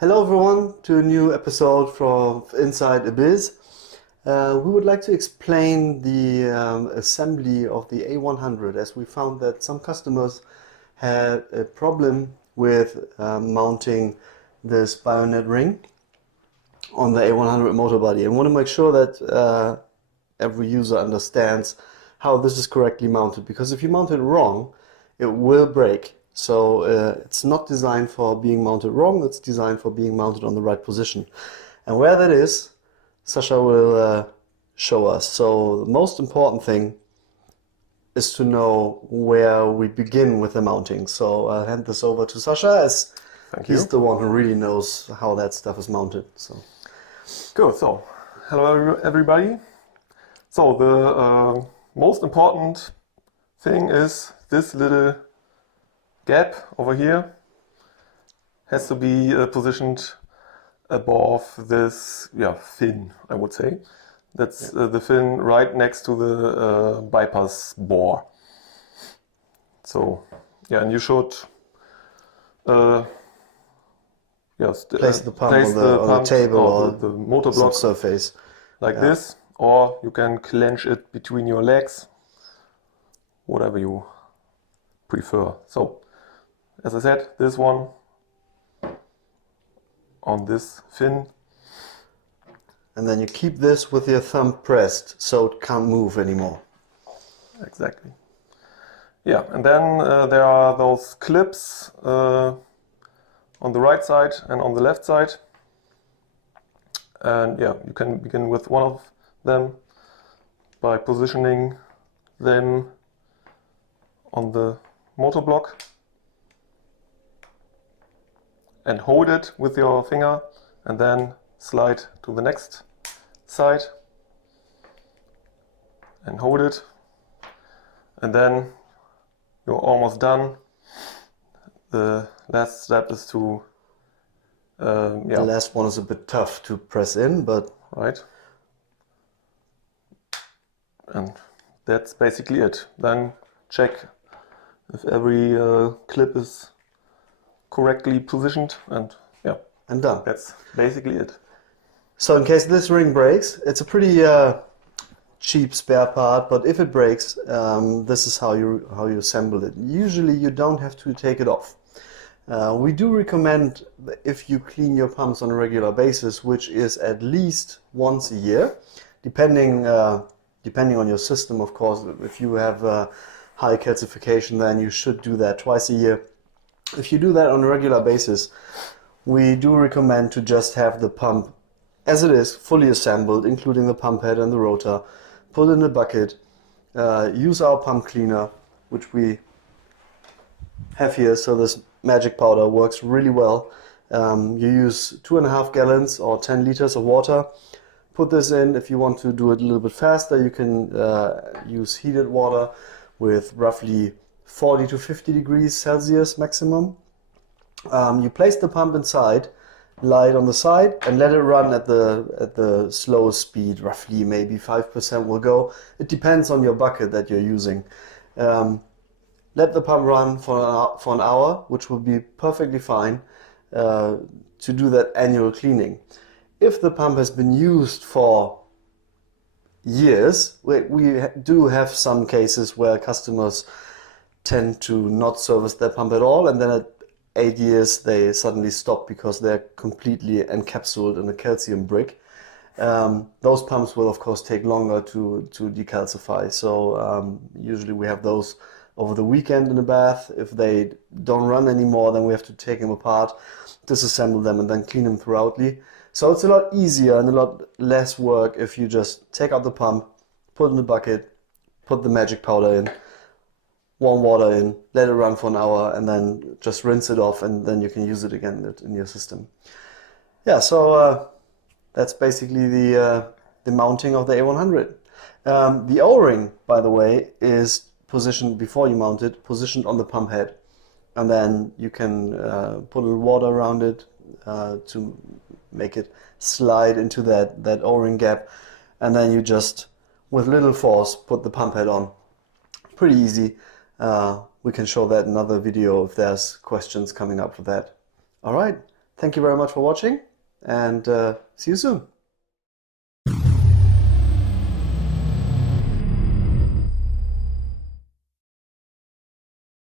Hello everyone to a new episode from Inside Abyzz. We would like to explain the assembly of the A100, as we found that some customers had a problem with mounting this Bajonet ring on the A100 motor body, and want to make sure that every user understands how this is correctly mounted, because if you mount it wrong, it will break. So it's not designed for being mounted wrong, it's designed for being mounted on the right position. And where that is, Sasha will show us. So the most important thing is to know where we begin with the mounting. So I'll hand this over to Sasha, as he's the one who really knows how that stuff is mounted. So good. So hello everybody. So the most important thing is this little gap over here has to be positioned above this fin, I would say. That's the fin right next to the bypass bore. So and you should place the pump on the table or the motor block surface like this, or you can clench it between your legs, whatever you prefer. So as I said, this one on this fin. And then you keep this with your thumb pressed so it can't move anymore. Exactly. Yeah, and then there are those clips on the right side and on the left side. And you can begin with one of them by positioning them on the motor block and hold it with your finger, and then slide to the next side and hold it, and then you're almost done. The last step is to the last one is a bit tough to press in, but right, and that's basically it. Then check if every clip is correctly positioned, and done. That's basically it. So in case this ring breaks, it's a pretty cheap spare part, but if it breaks, this is how you assemble it. Usually you don't have to take it off. We do recommend, if you clean your pumps on a regular basis, which is at least once a year, depending on your system, of course. If you have high calcification, then you should do that twice a year. If you do that on a regular basis, we do recommend to just have the pump as it is, fully assembled, including the pump head and the rotor, put in a bucket, use our pump cleaner, which we have here. So this magic powder works really well. You use 2.5 gallons or 10 liters of water. Put this in. If you want to do it a little bit faster, you can use heated water with roughly 40 to 50 degrees Celsius maximum. You place the pump inside, lie it on the side, and let it run at the slowest speed. Roughly maybe 5% will go. It depends on your bucket that you're using. Let the pump run for an hour, which will be perfectly fine to do that annual cleaning. If the pump has been used for years, we do have some cases where customers tend to not service their pump at all, and then at 8 years they suddenly stop because they're completely encapsulated in a calcium brick. Those pumps will of course take longer to decalcify. So usually we have those over the weekend in the bath. If they don't run anymore, then we have to take them apart, disassemble them, and then clean them thoroughly. So it's a lot easier and a lot less work if you just take out the pump, put it in the bucket, put the magic powder in, warm water in, let it run for an hour, and then just rinse it off, and then you can use it again in your system. Yeah, so that's basically the mounting of the A100. The O-ring, by the way, is positioned, before you mount it, positioned on the pump head, and then you can put a little water around it to make it slide into that O-ring gap, and then you just, with little force, put the pump head on. Pretty easy. We can show that in another video if there's questions coming up for that. All right, Thank you very much for watching, and see you soon.